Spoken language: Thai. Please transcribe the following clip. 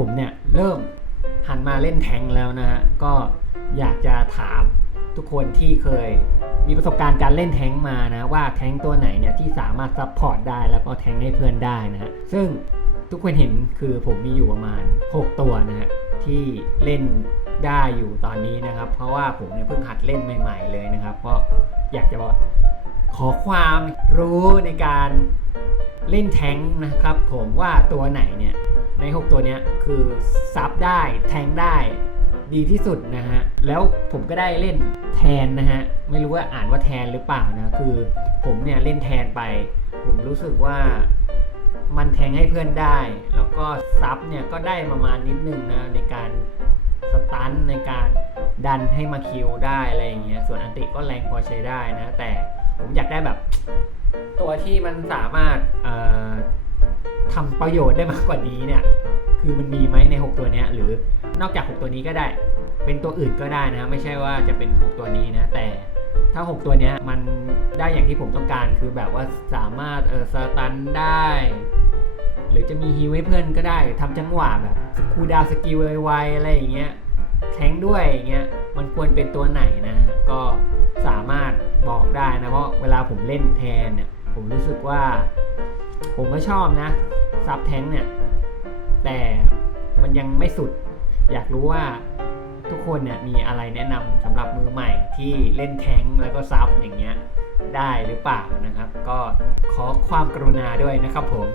ผมเนี่ยเริ่มหันมาเล่นแทงแล้วนะฮะก็อยากจะถามทุกคนที่เคยมีประสบการณ์การเล่นแทงมานะว่าแทงตัวไหนเนี่ยที่สามารถซัพพอร์ตได้แล้วก็แทงให้เพื่อนได้นะฮะซึ่งทุกคนเห็นคือผมมีอยู่ประมาณ 6 ตัวนะฮะที่เล่นได้อยู่ตอนนี้นะครับ เพราะว่าผมเนี่ยเพิ่งหัดเล่นใหม่ ๆเลยนะครับก็อยากจะบอกขอความรู้ในการเล่นแทงนะครับ ผมว่าตัวไหนเนี่ย ใน 6 ตัวเนี้ยคือซับได้แทงได้ดีที่สุดนะฮะ แล้วผมก็ได้เล่นแทนนะฮะ ไม่รู้ว่าอ่านว่าแทนหรือเปล่านะ คือผมเนี่ยเล่นแทนไป ผมรู้สึกว่ามันแทงให้เพื่อนได้ แล้วก็ซับเนี่ยก็ได้ประมาณนิดนึงนะในการสตันในการดันให้มาคิวได้อะไรอย่างเงี้ย ส่วนอันติก็แรงพอใช้ได้นะ แต่ผมอยากได้แบบตัวที่มันสามารถ ทำประโยชน์ได้มากกว่านี้เนี่ยคือมันมีไหมใน 6 ตัวนี้หรือนอกจาก 6 ตัวนี้ก็ได้ เป็นตัวอื่นก็ได้นะ ไม่ใช่ว่าจะเป็น 6 ตัวนี้นะ แต่ถ้า 6 ตัวนี้มันได้อย่างที่ผมต้องการคือแบบว่าสามารถเออสตันได้ หรือจะมีฮีลให้เพื่อนก็ได้ทำจังหวะแบบคูดาวสกิลไวๆอะไรอย่างเงี้ยแทงด้วยอย่างเงี้ยมันควรเป็นตัวไหนนะก็สามารถบอกได้นะเพราะเวลาผมเล่นแทนเนี่ยผมรู้สึกว่า ผมก็ชอบนะซับแทงเนี่ย แต่มันยังไม่สุด อยากรู้ว่าทุกคนเนี่ยมีอะไรแนะนำสำหรับมือใหม่ที่เล่นแทงแล้วก็ซับอย่างเงี้ยได้หรือเปล่านะครับ ก็ขอความกรุณาด้วยนะครับผม